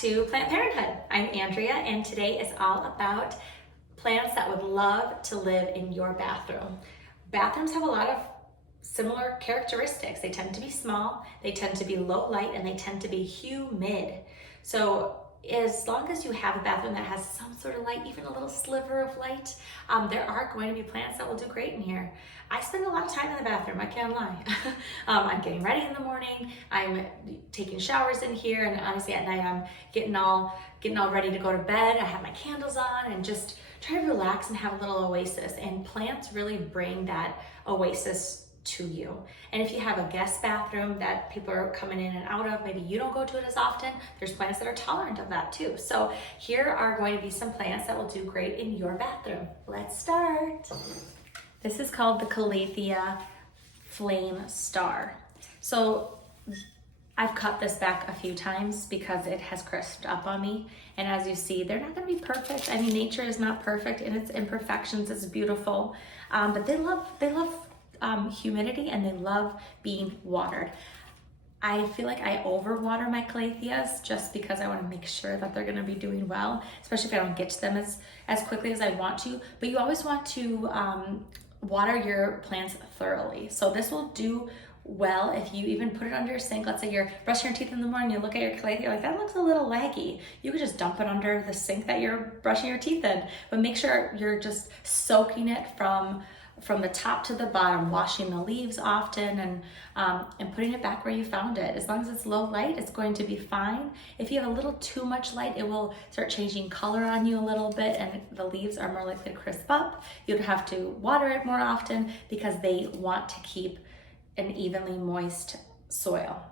to Plant Parenthood. I'm Andrea, and today is all about plants that would love to live in your bathroom. Bathrooms have a lot of similar characteristics. They tend to be small, they tend to be low light, and they tend to be humid. So as long as you have a bathroom that has some sort of light, even a little sliver of light, there are going to be plants that will do great in here. I spend a lot of time in the bathroom, I can't lie. I'm getting ready in the morning, I'm taking showers in here, and honestly at night I'm getting all ready to go to bed. I have my candles on and just try to relax and have a little oasis, and plants really bring that oasis to you. And if you have a guest bathroom that people are coming in and out of, maybe you don't go to it as often, there's plants that are tolerant of that too. So here are going to be some plants that will do great in your bathroom. Let's start. This is called the Calathea Flamestar. So I've cut this back a few times because it has crisped up on me. And as you see, they're not gonna be perfect. I mean, nature is not perfect in its imperfections. It's beautiful, but they love humidity, and they love being watered. I feel like I overwater my calatheas just because I want to make sure that they're going to be doing well, especially if I don't get to them as quickly as I want to. But you always want to water your plants thoroughly. So this will do well if you even put it under your sink. Let's say you're brushing your teeth in the morning, you look at your calathea, like that looks a little laggy. You could just dump it under the sink that you're brushing your teeth in, but make sure you're just soaking it from the top to the bottom, washing the leaves often, and putting it back where you found it. As long as it's low light, it's going to be fine. If you have a little too much light, it will start changing color on you a little bit, and the leaves are more likely to crisp up. You'd have to water it more often because they want to keep an evenly moist soil.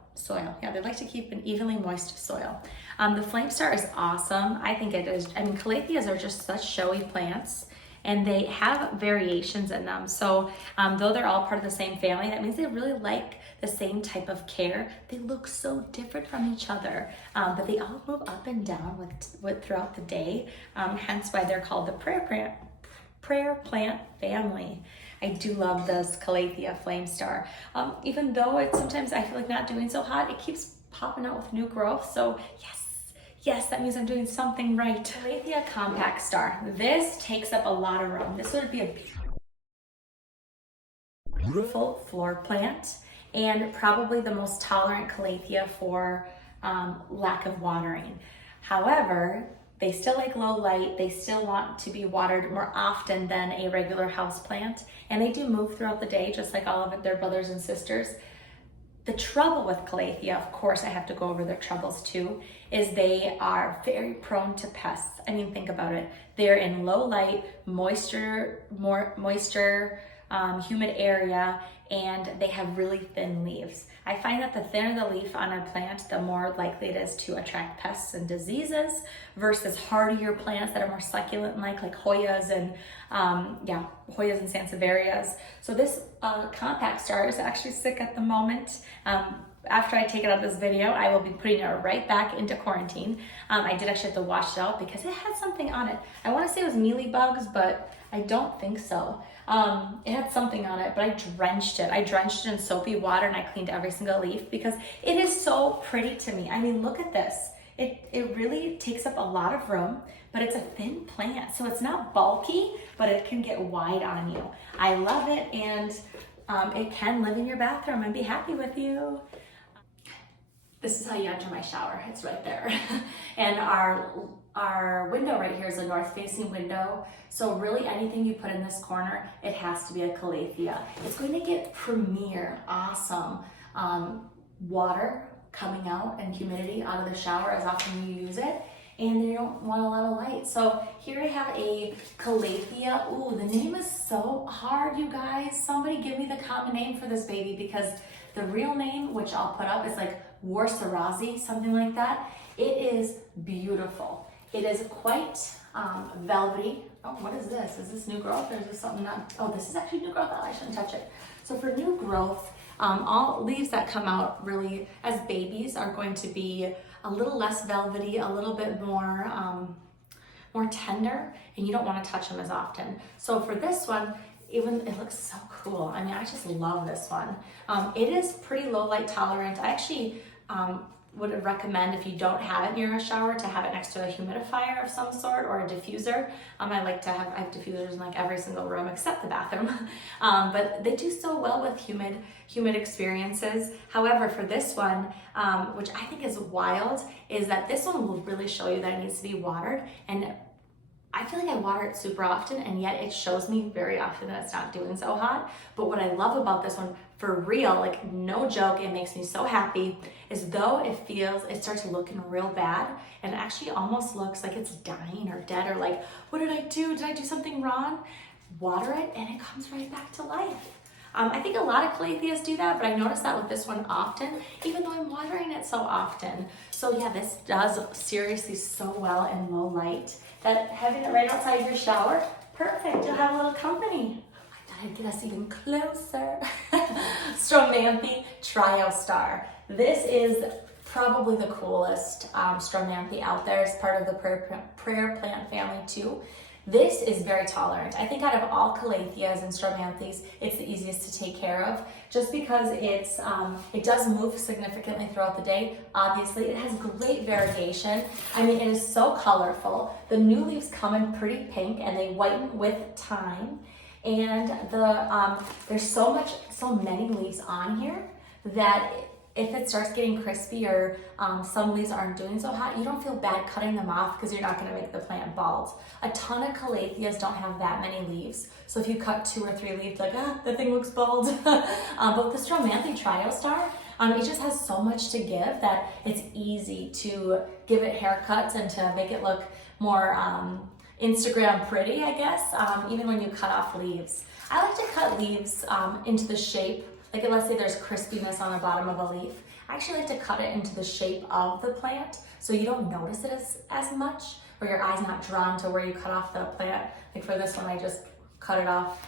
Yeah, they like to keep an evenly moist soil. The Flamestar is awesome. I think it is. I mean, calatheas are just such showy plants, and they have variations in them. So though they're all part of the same family, that means they really like the same type of care. They look so different from each other, but they all move up and down throughout the day, hence why they're called the prayer plant family. I do love this Calathea Flamestar. Even though it's sometimes I feel like not doing so hot, it keeps popping out with new growth. So yes, that means I'm doing something right. Calathea Compact Star. This takes up a lot of room. This would be a beautiful floor plant, and probably the most tolerant calathea for lack of watering. However, they still like low light. They still want to be watered more often than a regular house plant, and they do move throughout the day just like all of their brothers and sisters. The trouble with calathea, of course I have to go over their troubles too, is they are very prone to pests. I mean, think about it. They're in low light, humid area, and they have really thin leaves. I find that the thinner the leaf on a plant, the more likely it is to attract pests and diseases versus hardier plants that are more succulent-like, like Hoyas and Hoyas and Sanseverias. So this compact star is actually sick at the moment. After I take it out of this video, I will be putting it right back into quarantine. I did actually have to wash it out because it had something on it. I want to say it was mealybugs, but I don't think so. It had something on it, but I drenched it. I drenched it in soapy water, and I cleaned every single leaf because it is so pretty to me. I mean, look at this. It really takes up a lot of room, but it's a thin plant, so it's not bulky, but it can get wide on you. I love it, and it can live in your bathroom and be happy with you. This is how you enter my shower. It's right there. And our window right here is a north-facing window. So really anything you put in this corner, it has to be a calathea. It's going to get premier, awesome water coming out and humidity out of the shower as often as you use it. And you don't want a lot of light. So here I have a Calathea. Ooh, the name is so hard, you guys. Somebody give me the common name for this baby, because the real name, which I'll put up, is like warscewiczii, something like that. It is beautiful. It is quite velvety. Oh, what is this? Is this new growth, or is this something not? Oh, this is actually new growth. Oh, I shouldn't touch it. So for new growth, all leaves that come out really as babies are going to be a little less velvety, a little bit more tender, and you don't want to touch them as often. So for this one, even it looks so cool. I mean, I just love this one. It is pretty low light tolerant. I actually would recommend, if you don't have it near a shower, to have it next to a humidifier of some sort or a diffuser. I have diffusers in like every single room except the bathroom. But they do so well with humid experiences. However, for this one, which I think is wild, is that this one will really show you that it needs to be watered. And I feel like I water it super often, and yet it shows me very often that it's not doing so hot. But what I love about this one, for real, like no joke, it makes me so happy, is though it starts looking real bad, and it actually almost looks like it's dying or dead, or like, what did I do? Did I do something wrong? Water it and it comes right back to life. I think a lot of calatheas do that, but I notice that with this one often, even though I'm watering it so often. So yeah, this does seriously so well in low light that having it right outside your shower, perfect, you'll have a little company. I thought I'd get us even closer. Stromanthe Triostar. This is probably the coolest Stromanthe out there. It's part of the prayer plant family too. This is very tolerant. I think out of all calatheas and stromanthes, it's the easiest to take care of, just because it does move significantly throughout the day. Obviously, it has great variegation. I mean, it is so colorful. The new leaves come in pretty pink and they whiten with time. And there's so many leaves on here that if it starts getting crispy or some leaves aren't doing so hot, you don't feel bad cutting them off because you're not going to make the plant bald. A ton of calatheas don't have that many leaves. So if you cut 2 or 3 leaves, like, that thing looks bald. But with the Stromanthe Triostar, it just has so much to give that it's easy to give it haircuts and to make it look more Instagram pretty, I guess, even when you cut off leaves. I like to cut leaves into the shape. Like, let's say there's crispiness on the bottom of a leaf. I actually like to cut it into the shape of the plant so you don't notice it as much, or your eye's not drawn to where you cut off the plant. Like for this one, I just cut it off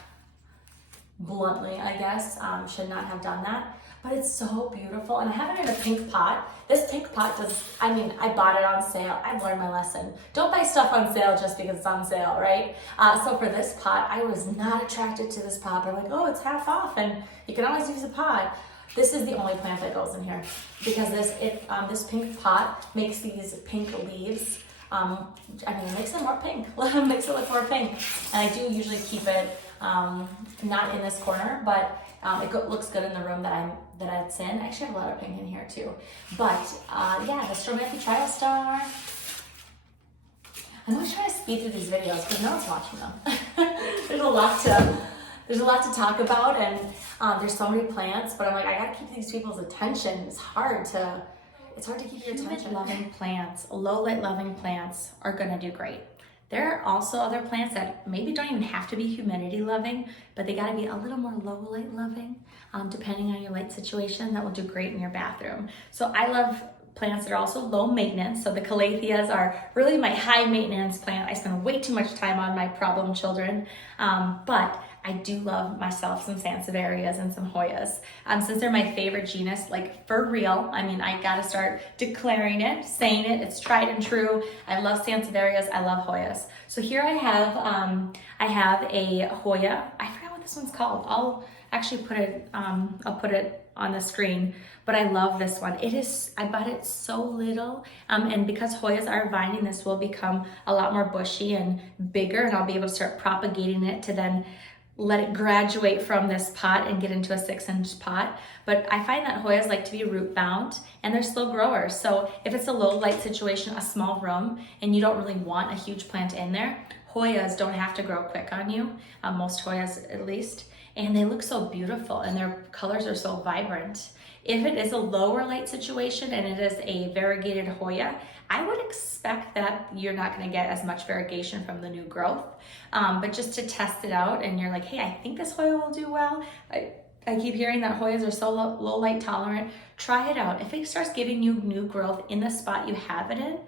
bluntly, I guess. Should not have done that. But it's so beautiful, and I have it in a pink pot. This pink pot I bought it on sale. I've learned my lesson. Don't buy stuff on sale just because it's on sale, right? So for this pot, I was not attracted to this pot, but I'm like, oh, it's half off, and you can always use a pot. This is the only plant that goes in here, because this pink pot makes these pink leaves. It makes it more pink. Makes it look more pink. And I do usually keep it not in this corner, but it looks good in the room that it's in. I actually have a lot of pink in here too. But yeah, the Stromanthe Triostar. I'm gonna try to speed through these videos because no one's watching them. There's a lot to talk about, and there's so many plants, but I'm like, I gotta keep these people's attention. It's hard to keep your attention. Loving plants, low light loving plants are gonna do great. There are also other plants that maybe don't even have to be humidity loving, but they gotta be a little more low light loving, depending on your light situation. That will do great in your bathroom. So I love plants that are also low maintenance. So the calatheas are really my high maintenance plant. I spend way too much time on my problem children, but I do love myself some Sanseverias and some Hoyas. Since they're my favorite genus, like for real, I gotta start declaring it, saying it, it's tried and true. I love Sanseverias, I love Hoyas. So here I have a Hoya. I forgot what this one's called. I'll actually put it on the screen, but I love this one. I bought it so little, and because Hoyas are vining, this will become a lot more bushy and bigger, and I'll be able to start propagating it to then let it graduate from this pot and get into a 6-inch pot. But I find that Hoyas like to be root bound, and they're slow growers. So if it's a low light situation, a small room, and you don't really want a huge plant in there, Hoyas don't have to grow quick on you, most Hoyas at least. And they look so beautiful, and their colors are so vibrant. If it is a lower light situation and it is a variegated Hoya, I would expect that you're not gonna get as much variegation from the new growth. But just to test it out, and you're like, hey, I think this Hoya will do well. I keep hearing that Hoyas are so low light tolerant. Try it out. If it starts giving you new growth in the spot you have it in,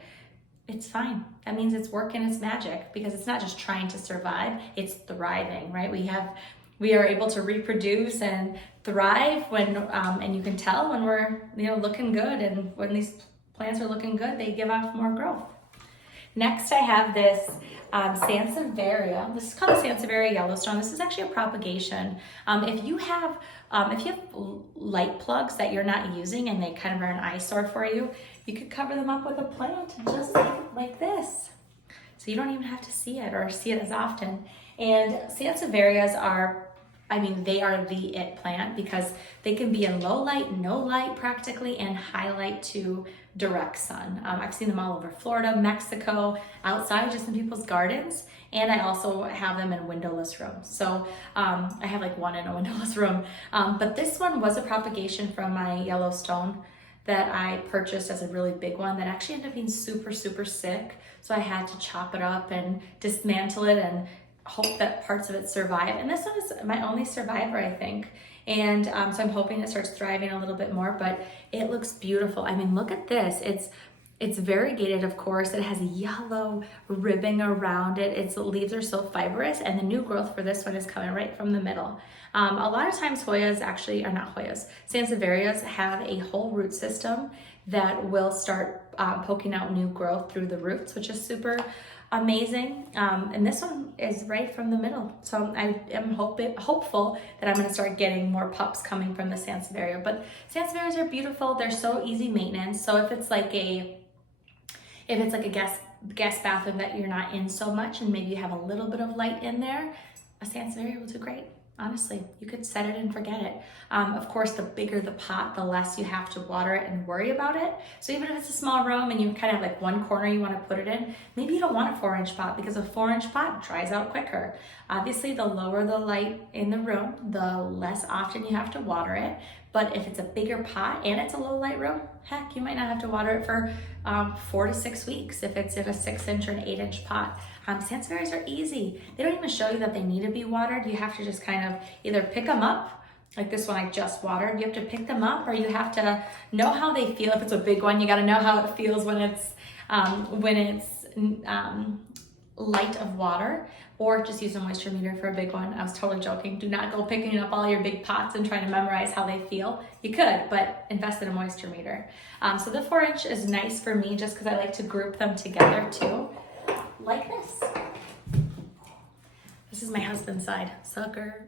it's fine. That means it's working its magic, because it's not just trying to survive, it's thriving, right? We are able to reproduce and thrive when, and you can tell when we're looking good, and when these plants are looking good, they give off more growth. Next, I have this Sansiveria. This is called a Sansiveria Yellowstone. This is actually a propagation. If you have light plugs that you're not using and they kind of are an eyesore for you, you could cover them up with a plant just like this. So you don't even have to see it or see it as often. And Sanseverias are, I mean, they are the it plant because they can be in low light, no light practically, and highlight to direct sun. I've seen them all over Florida, Mexico, outside just in people's gardens. And I also have them in windowless rooms. So I have like one in a windowless room. But this one was a propagation from my Yellowstone that I purchased as a really big one that actually ended up being super, super sick. So I had to chop it up and dismantle it and hope that parts of it survive. And this one is my only survivor, I think. And so I'm hoping it starts thriving a little bit more, but it looks beautiful. I mean, look at this. It's variegated, of course. It has yellow ribbing around it. Its leaves are so fibrous, and the new growth for this one is coming right from the middle. A lot of times Hoyas actually, or not Hoyas, Sanseverias have a whole root system that will start poking out new growth through the roots, which is super amazing. And this one is right from the middle. So I am hopeful that I'm gonna start getting more pups coming from the Sansiveria. But Sanseverias are beautiful. They're so easy maintenance. So if it's like a guest bathroom that you're not in so much and maybe you have a little bit of light in there, a Sansevieria will do great. Honestly, you could set it and forget it. Of course, the bigger the pot, the less you have to water it and worry about it. So even if it's a small room and you kind of have like one corner you want to put it in, maybe you don't want a 4-inch pot because a 4-inch pot dries out quicker. Obviously, the lower the light in the room, the less often you have to water it. But if it's a bigger pot and it's a low light room, heck, you might not have to water it for 4 to 6 weeks if it's in a 6-inch or an 8-inch pot. Sanseverias are easy. They don't even show you that they need to be watered. You have to just kind of either pick them up, like this one I just watered. You have to pick them up, or you have to know how they feel. If it's a big one, you got to know how it feels when it's light of water, or just use a moisture meter for a big one. I was totally joking. Do not go picking up all your big pots and trying to memorize how they feel. You could, but invest in a moisture meter. So the 4-inch is nice for me just because I like to group them together too, like this. This is my husband's side, sucker.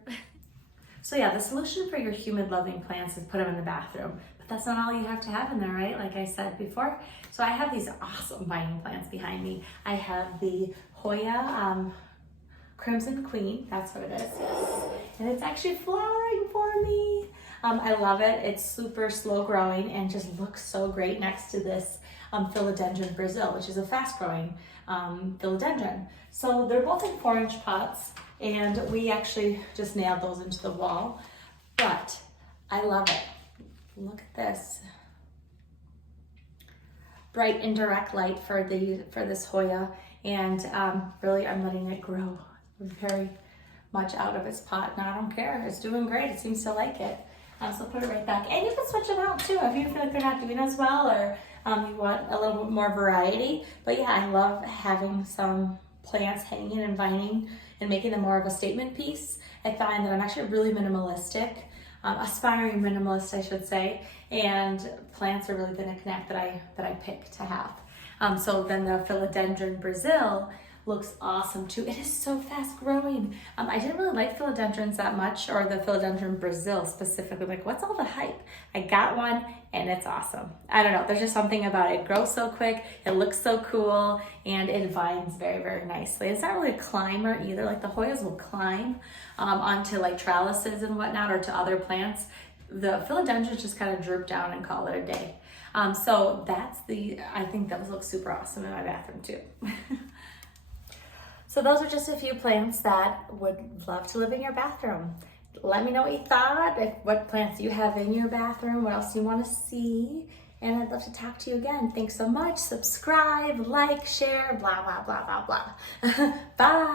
So yeah, the solution for your humid-loving plants is put them in the bathroom. But that's not all you have to have in there, right? Like I said before. So I have these awesome vining plants behind me. I have the Hoya Crimson Queen, that's what it is, yes. And it's actually flowering for me. I love it. It's super slow growing and just looks so great next to this Philodendron Brasil, which is a fast growing philodendron. So they're both in 4-inch pots, and we actually just nailed those into the wall, but I love it. Look at this. Bright indirect light for this Hoya, and really I'm letting it grow very much out of its pot. Now I don't care, it's doing great, it seems to like it. So put it right back, and you can switch them out too if you feel like they're not doing as well, or you want a little bit more variety. But yeah, I love having some plants hanging and vining and making them more of a statement piece. I find that I'm actually really minimalistic, aspiring minimalist, I should say, and plants are really going to connect that I pick to have. So then the Philodendron Brasil looks awesome too. It is so fast growing. I didn't really like philodendrons that much, or the Philodendron Brasil specifically. Like, what's all the hype? I got one and it's awesome. I don't know, there's just something about it. It grows so quick, it looks so cool, and it vines very, very nicely. It's not really a climber either. Like the Hoyas will climb onto like trellises and whatnot, or to other plants. The philodendrons just kind of droop down and call it a day. So I think those look super awesome in my bathroom too. So those are just a few plants that would love to live in your bathroom. Let me know what you thought, what plants you have in your bathroom, what else you want to see, and I'd love to talk to you again. Thanks so much. Subscribe, like, share, blah, blah, blah, blah, blah. Bye.